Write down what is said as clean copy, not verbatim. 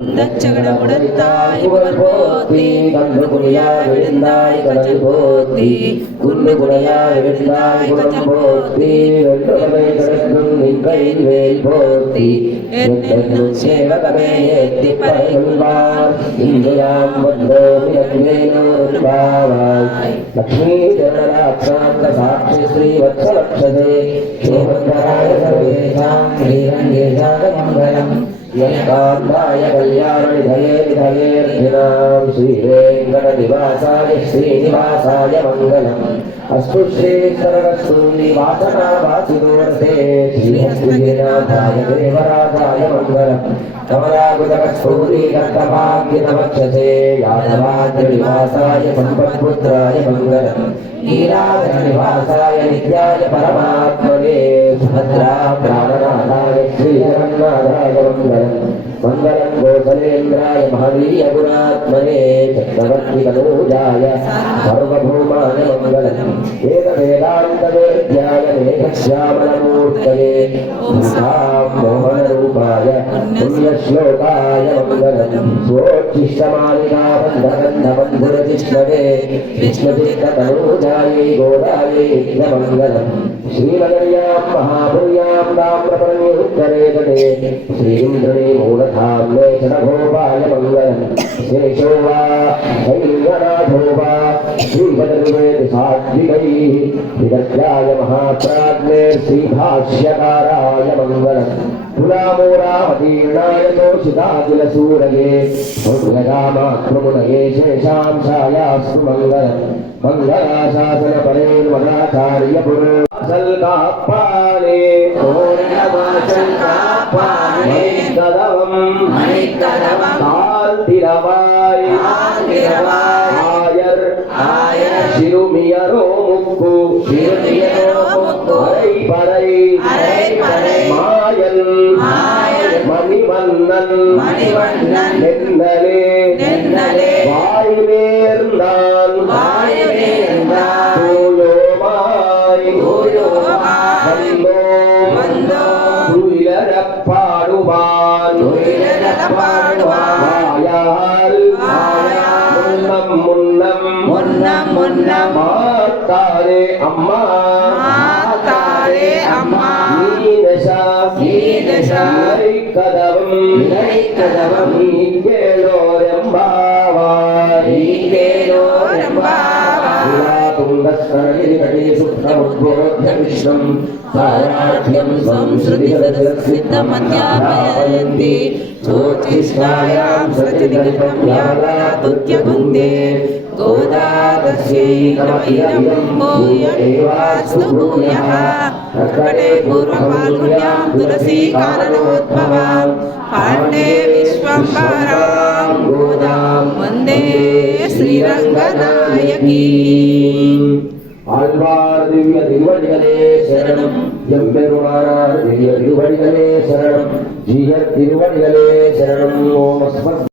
தச்சகடமுடத்தாய் புகழ் போத்தி கன்று குடியாய் விழுந்தாய் கச்சல் போத்தி குன்று குடியாய் விழுந்தாய் கச்சல் போத்தி வென்றுகளை கிடக்கும் நின் கையில் வேல் போத்தி என்னென்னும் சேவகமே ஏத்தி பறைகொள்வார் இன்றையாம் வந்தோம் பாவாய் லக்ஷ்மீ ஜனராட்சாந்த சாட்சி ஸ்ரீ வத்சலக்ஷதே சோபந்தராய சர்வேஷாம் ஸ்ரீரங்கேஷாய மங்களம் ஏகாந்தாய கல்யாணநிதயே நிதயேர்த்தினாம் ஸ்ரீவேங்கடநிவாசாய ஸ்ரீனிவாசாய மங்களம் அஸ்து ஸ்ரீ சரவஸ்து நிவாசனாவாசிதோரசே ஸ்ரீஹஸ்திநாதாய தேவராஜாய மங்களம் கமலாகுதகஸ்தூரி கர்த்தபாங்கிதவக்ஷசே யாதவாத்ரிநிவாசாய சம்பத்புத்ராய மங்களம் நீலாதரநிவாசாய நித்யாய பரமாத்மனே சுபத்ரா பிராணநாதாய ஸ்ரீஜகन्नाथाय மங்களம் மங்களம் கோசலேन्द्राय மஹவீய குணாத்மனே சக்கரவர்த்தி கனூஜாய சர்வபூமாய மங்களம் வேத வேதாந்த வேத்யாய மேகஸ்யாமலமூர்த்தயே ஓம் மோகனரூபாய புண்ணியஸ்லோகாய மங்களம் ஸ்வோச்சிஷ்டமாலிகாபந்தகந்தபந்துரதிஷ்ணவே விஷ்ணுதிஷ்டதனூஜாயை கோதாயை மங்களம் श्रीमगर्यां महापुर्यां ताम्रपर्ण्युत्तरे तटे श्रीइन्द्रणे मूलधाम्ने षडगोपाय मङ्गलम् शेषो वा शैलनाथो वा श्रीपतिर्वेद सात्विकैः विदग्धाय महाप्राज्ञे श्रीभाष्यकाराय मङ्गलम् तुलामोरावतीर्णाय तोषिताखिलसूरये मङ्गलामाक्रमुणये शेषां छायास्तु मङ्गलम् मंगलाशासनपरेर्मदाचार्य पुरुषल्कापाले पूर्णवाचल्कापाले मणिकदवं ताल्तिरवाय आयर शिरुमियरो मुक्कु अरै परै मायन मणिवन्नन नென்னலே வாயுநேர்ந்தான் பாடுவான் முன்னம் மாத்தாரே அம்மா கதவம் कृष्णं साराढ्यं संश्रुतिसदसिद्धमध्यापयन्ति ज्योतिष्ठायां सचरितं यावातुत्यकुन्दे गोदादस्यै नमः भूयेवास्तु भूयः कर्कटे पूर्वफाल्गुन्यां तुलसी कारणोद्भवां पाण्डे विश्वम्भरां गोदां वन्दे श्रीरङ्गनायकी ஆழ்வார் திவ்ய திருவடிகளே சரணம் எம்பெருமானார் திவ்ய திருவடிகளே சரணம் ஜீய திருவடிகளே சரணம் ஓம் அஸ்மத்